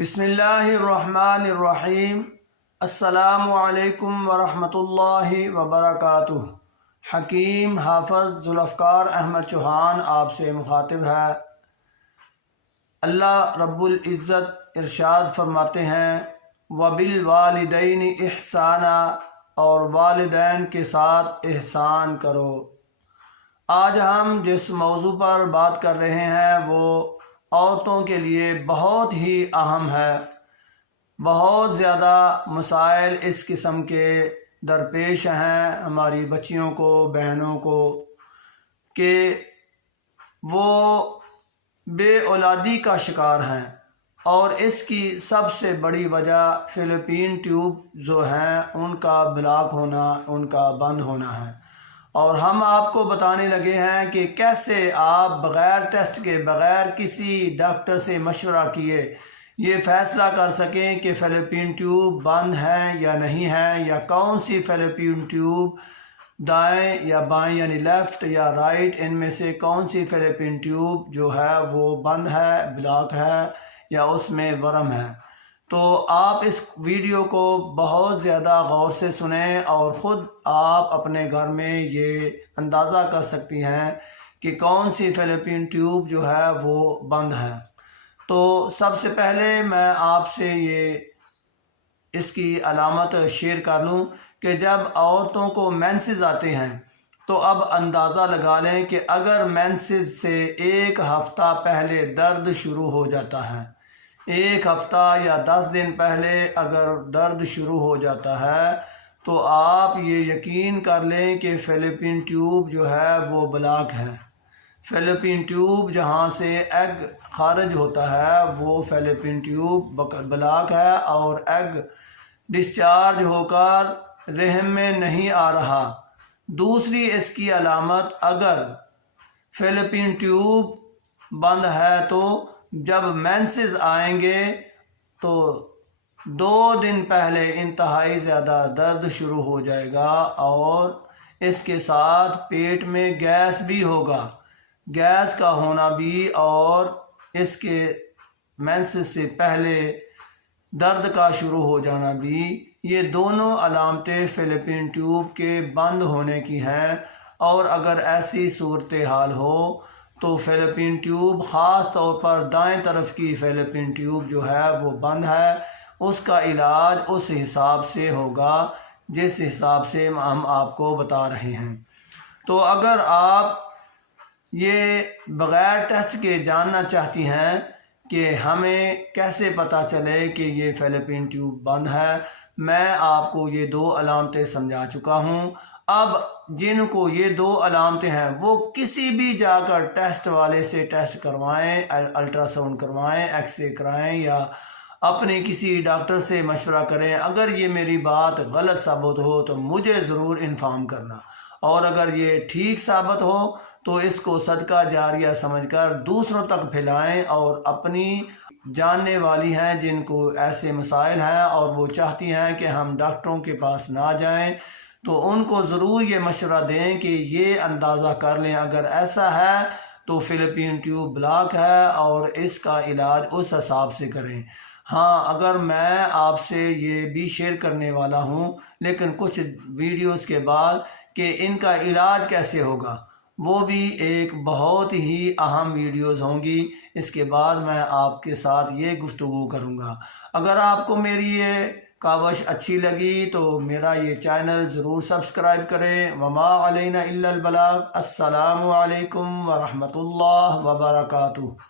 بسم اللہ الرحمن الرحیم۔ السلام علیکم ورحمۃ اللہ وبرکاتہ۔ حکیم حافظ ذوالفقار احمد چوہان آپ سے مخاطب ہے۔ اللہ رب العزت ارشاد فرماتے ہیں وَبِالْوَالِدَيْنِ إِحْسَانًا، اور والدین کے ساتھ احسان کرو۔ آج ہم جس موضوع پر بات کر رہے ہیں وہ عورتوں کے لیے بہت ہی اہم ہے۔ بہت زیادہ مسائل اس قسم کے درپیش ہیں ہماری بچیوں کو، بہنوں کو، کہ وہ بے اولادی کا شکار ہیں، اور اس کی سب سے بڑی وجہ فلپین ٹیوب جو ہیں ان کا بلاک ہونا، ان کا بند ہونا ہے۔ اور ہم آپ کو بتانے لگے ہیں کہ کیسے آپ بغیر ٹیسٹ کے، بغیر کسی ڈاکٹر سے مشورہ کیے یہ فیصلہ کر سکیں کہ فلپین ٹیوب بند ہے یا نہیں ہے، یا کون سی فلپین ٹیوب دائیں یا بائیں یعنی لیفٹ یا رائٹ، ان میں سے کون سی فلپین ٹیوب جو ہے وہ بند ہے، بلاک ہے، یا اس میں ورم ہے۔ تو آپ اس ویڈیو کو بہت زیادہ غور سے سنیں اور خود آپ اپنے گھر میں یہ اندازہ کر سکتی ہیں کہ کون سی فلپین ٹیوب جو ہے وہ بند ہے۔ تو سب سے پہلے میں آپ سے اس کی علامت شیئر کر لوں کہ جب عورتوں کو مینسز آتے ہیں تو اب اندازہ لگا لیں کہ اگر مینسز سے ایک ہفتہ پہلے درد شروع ہو جاتا ہے، ایک ہفتہ یا 10 دن پہلے اگر درد شروع ہو جاتا ہے تو آپ یہ یقین کر لیں کہ فلپین ٹیوب جو ہے وہ بلاک ہے۔ فلپین ٹیوب جہاں سے ایگ خارج ہوتا ہے وہ فلپین ٹیوب بلاک ہے، اور ایگ ڈسچارج ہو کر رحم میں نہیں آ رہا۔ دوسری اس کی علامت، اگر فلپین ٹیوب بند ہے تو جب مینسز آئیں گے تو 2 دن پہلے انتہائی زیادہ درد شروع ہو جائے گا، اور اس کے ساتھ پیٹ میں گیس بھی ہوگا، گیس کا ہونا بھی، اور اس کے مینسز سے پہلے درد کا شروع ہو جانا بھی، یہ دونوں علامتیں فلپین ٹیوب کے بند ہونے کی ہیں۔ اور اگر ایسی صورتحال ہو تو فلپین ٹیوب، خاص طور پر دائیں طرف کی فلپین ٹیوب جو ہے وہ بند ہے، اس کا علاج اس حساب سے ہوگا جس حساب سے ہم آپ کو بتا رہے ہیں۔ تو اگر آپ یہ بغیر ٹیسٹ کے جاننا چاہتی ہیں کہ ہمیں کیسے پتہ چلے کہ یہ فلپین ٹیوب بند ہے، میں آپ کو یہ 2 علامتیں سمجھا چکا ہوں۔ اب جن کو یہ 2 علامتیں ہیں وہ کسی بھی جا کر ٹیسٹ والے سے ٹیسٹ کروائیں، الٹرا ساؤنڈ کروائیں، ایکس رے کرائیں، یا اپنے کسی ڈاکٹر سے مشورہ کریں۔ اگر یہ میری بات غلط ثابت ہو تو مجھے ضرور انفارم کرنا، اور اگر یہ ٹھیک ثابت ہو تو اس کو صدقہ جاریہ سمجھ کر دوسروں تک پھیلائیں، اور اپنی جاننے والی ہیں جن کو ایسے مسائل ہیں اور وہ چاہتی ہیں کہ ہم ڈاکٹروں کے پاس نہ جائیں، تو ان کو ضرور یہ مشورہ دیں کہ یہ اندازہ کر لیں اگر ایسا ہے تو فلپین ٹیوب بلاک ہے، اور اس کا علاج اس حساب سے کریں۔ ہاں، اگر میں آپ سے یہ بھی شیئر کرنے والا ہوں لیکن کچھ ویڈیوز کے بعد کہ ان کا علاج کیسے ہوگا، وہ بھی ایک بہت ہی اہم ویڈیوز ہوں گی۔ اس کے بعد میں آپ کے ساتھ یہ گفتگو کروں گا۔ اگر آپ کو میری یہ کاوش اچھی لگی تو میرا یہ چینل ضرور سبسکرائب کریں۔ وما علینا الا البلاغ۔ السلام علیکم ورحمۃ اللہ وبرکاتہ۔